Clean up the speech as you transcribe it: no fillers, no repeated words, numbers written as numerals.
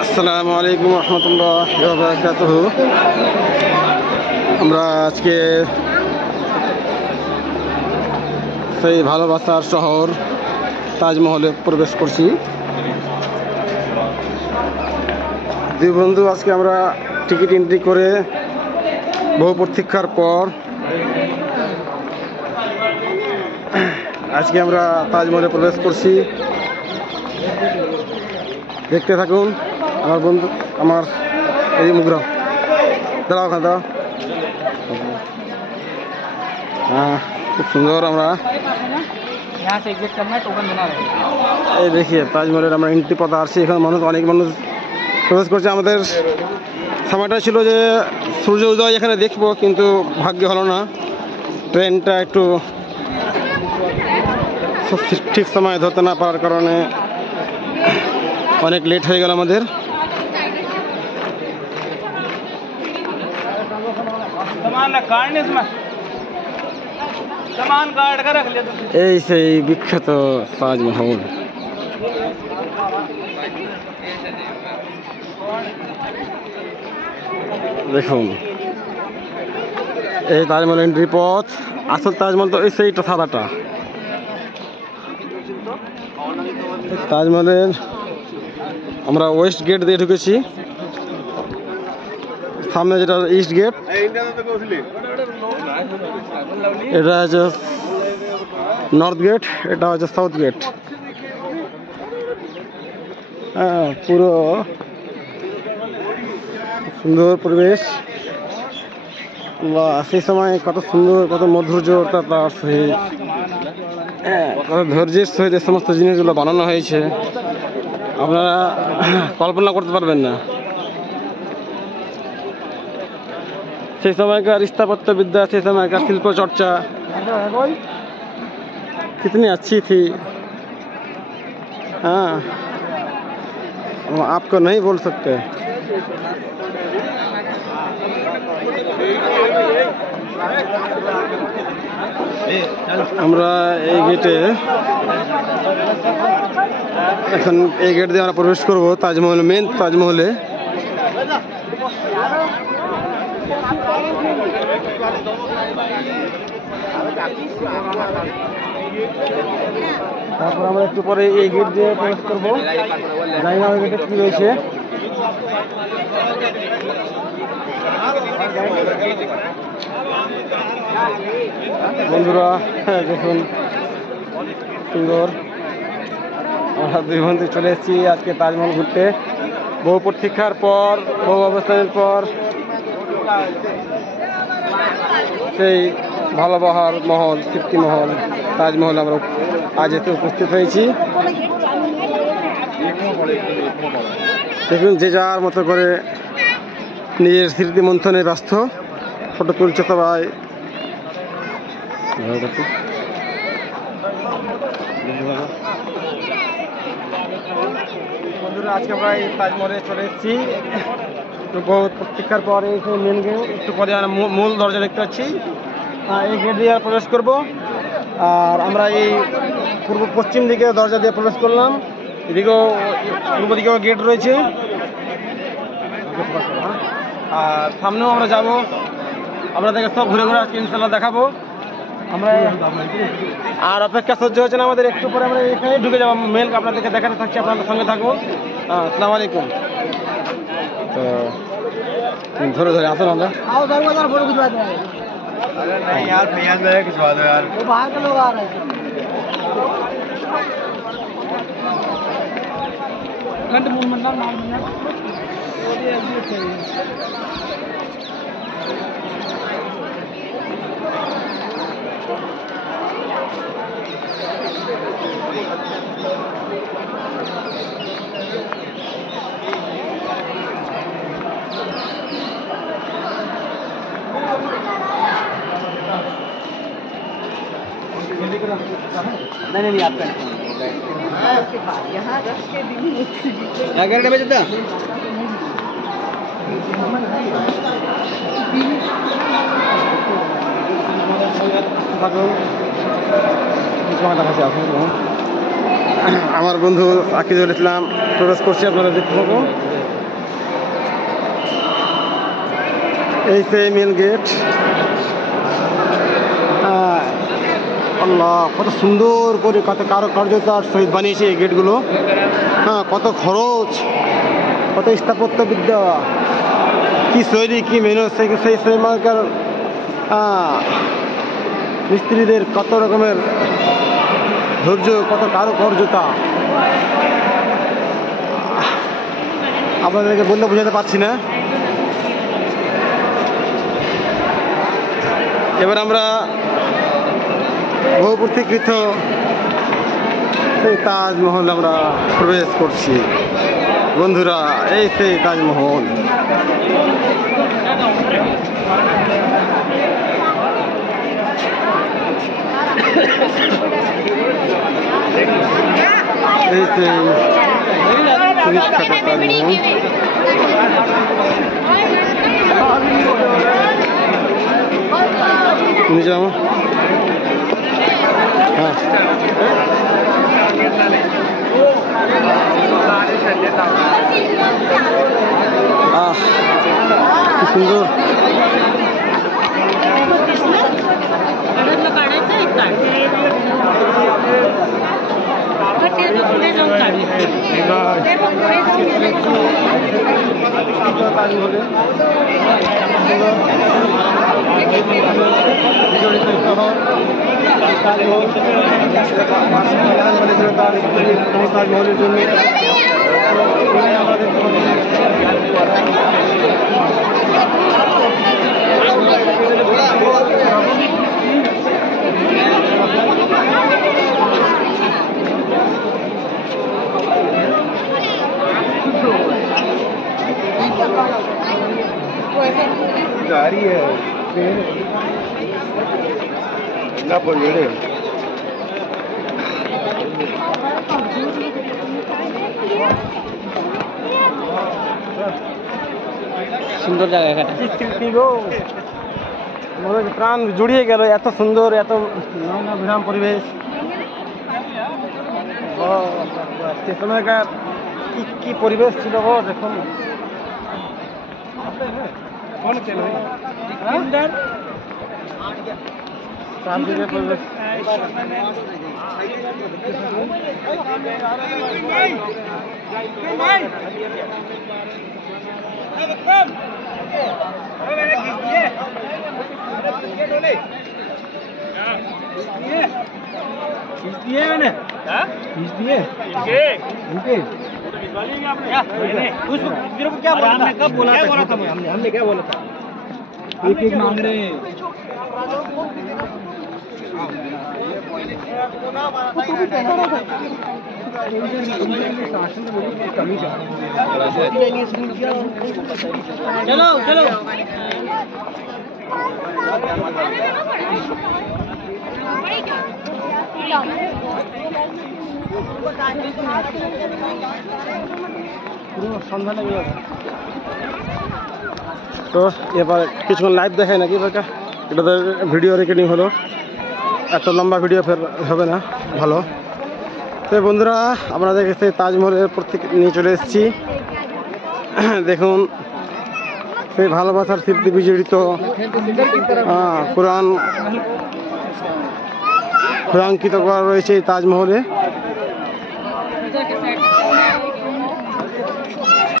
আসসালামু আলাইকুম রহমতুল্লাহ বারাকাতুহু। আমরা আজকে সেই ভালোবাসার শহর তাজমহলে প্রবেশ করছি। দুই বন্ধু আজকে আমরা টিকিট এন্ট্রি করে বহু প্রতীক্ষার পর আজকে আমরা তাজমহলে প্রবেশ করছি। দেখতে থাকুন আমার বন্ধু, আমার এই মুগ্রা দাঁড়াও, ওখানে দাঁড়াও। খুব সুন্দর। আমরা এই দেখিয়ে তাজমহলের আমরা এন্ট্রি পথে আসছি। এখানে অনেক মানুষ প্রবেশ করছে। আমাদের সময়টা ছিল যে সূর্য উদয় এখানে দেখবো, কিন্তু ভাগ্য হলো না। ট্রেনটা একটু ঠিক সময় ধরতে না পারার কারণে অনেক লেট হয়ে গেল আমাদের। এই সেই বিখ্যাত তাজমহল। দেখুন এই তাজমহল এন্ট্রি পথ। আসল তাজমহল তো এই সেইটা সাদাটা। তাজমহলের আমরা ওয়েস্ট গেট দিয়ে ঢুকেছি। সামনে যেটা ইস্ট গেট, এটা হচ্ছে নর্থ গেট, এটা হচ্ছে সাউথ গেট। হ্যাঁ, পুরো সুন্দর পরিবেশ। সেই সময় কত সুন্দর, কত মধুর্যতা, তার সহিত কত ধৈর্যের সহিত এই সমস্ত জিনিসগুলো বানানো হয়েছে, আপনারা কল্পনা করতে পারবেন না। সেই সময়কার স্থাপত্যবিদ্যা, সেই সময়কার শিল্প চর্চা कितनी अच्छी थी। हाँ, आपको नहीं बोल सकते। আমরা এই গেটে এখন এই গেট দিয়ে আমরা প্রবেশ করব তাজমহল, মেন তাজমহলে। তারপর আমরা একটু পরে এই গেট দিয়ে প্রবেশ করবো। জানি না ওই গেটে কি রয়েছে। বন্ধুরা দেখুন সুন্দর। আমরা দুই বন্ধু চলে এসেছি আজকে তাজমহল ঘুরতে। বহু প্রতীক্ষার পর, বহু অবস্থানের পর সেই ভালোবাসার মহল, তৃপ্তি মহল তাজমহল আমরা আজ এতে উপস্থিত হয়েছি। দেখুন যে যার মতো করে নিজের স্মৃতি মন্থনে ব্যস্ত, ফটো তুলছে সবাই। বন্ধুরা আজকে আমরা এই তাজমহলে চলে এসেছি বহুত প্রতীক্ষার পর। এই মেন গেট, একটু পরে মূল দরজা দেখতে পাচ্ছি। এই গেট দিয়ে প্রবেশ করব। আর আমরা এই পশ্চিম দিকে দরজা দিয়ে প্রবেশ করলাম। এদিকেও পূর্ব দিকেও গেট রয়েছে। আর সামনেও আমরা যাব, আপনাদেরকে সব ঘুরে ঘুরে আজকে ইনশাল্লাহ দেখাবো। আমরা আর অপেক্ষা সহ্য হচ্ছে না আমাদের, একটু পরে আমরা এখানে ঢুকে যাবো। মেল আপনাদেরকে দেখাতে থাকছি, আপনাদের সঙ্গে থাকবো। আসসালামু আলাইকুম। তো ধরে ধরে আসুন আমরা। नहीं यार, फैयाज मेरे खिंचवा दो यार, वो बाहर के लोग आ रहे हैं। घंटे मुंह में नाम ना वो भी ऐसे चाहिए। नहीं आपका यहाँ रख के दिन बजे था। দেখা যাচ্ছে আমার বন্ধু আকিজুল ইসলাম প্রবেশ করছি, আপনারা দেখতে পাবো। এই সেই মেন গেট। আল্লাহ, কত সুন্দর করে কত কারুকার্যতার সহিত বানিয়েছে এই গেটগুলো। হ্যাঁ, কত খরচ, কত স্থাপত্যবিদ্যা, কি শৈলী, কি মেহনত, সেই সময়কার মিস্ত্রিদের কত রকমের ধৈর্য, কত কারুকার্যতা আপনাদেরকে বললে বোঝাতে পারছি না। এবার আমরা বহু প্রতীক্ষিত সেই তাজমহল আমরা প্রবেশ করছি বন্ধুরা। এই সেই তাজমহল। এই সেই বিখ্যাত তাজমহল। নিজাম, হ্যাঁ, কি সুন্দর। তাজমহলের জন্য गाड़ी है ना बोलिए। সুন্দর জায়গা এখানে, প্রাণ জুড়িয়ে গেল। এত সুন্দর, এত বিরাম পরিবেশ। সে সময়কার কি পরিবেশ ছিল গো, দেখুন। চারদিকে পরিবেশ। कब बोला था? हमने क्या बोला था? एक मांग रहे हैं। चलो चलो সন্ধ্যা লেগে যাবে। তো এবার কিছুক্ষণ লাইভ দেখায় নাকি এটা? তো ভিডিও রেকর্ডিং হলো, এত লম্বা ভিডিও ফের হবে না ভালো। তো বন্ধুরা, আপনাদের কাছে তাজমহলের প্রত্যেক নিয়ে চলে এসেছি। দেখুন, সেই ভালোবাসার স্মৃতি বিজড়িত কোরআনকিত করা রয়েছে এই তাজমহলে।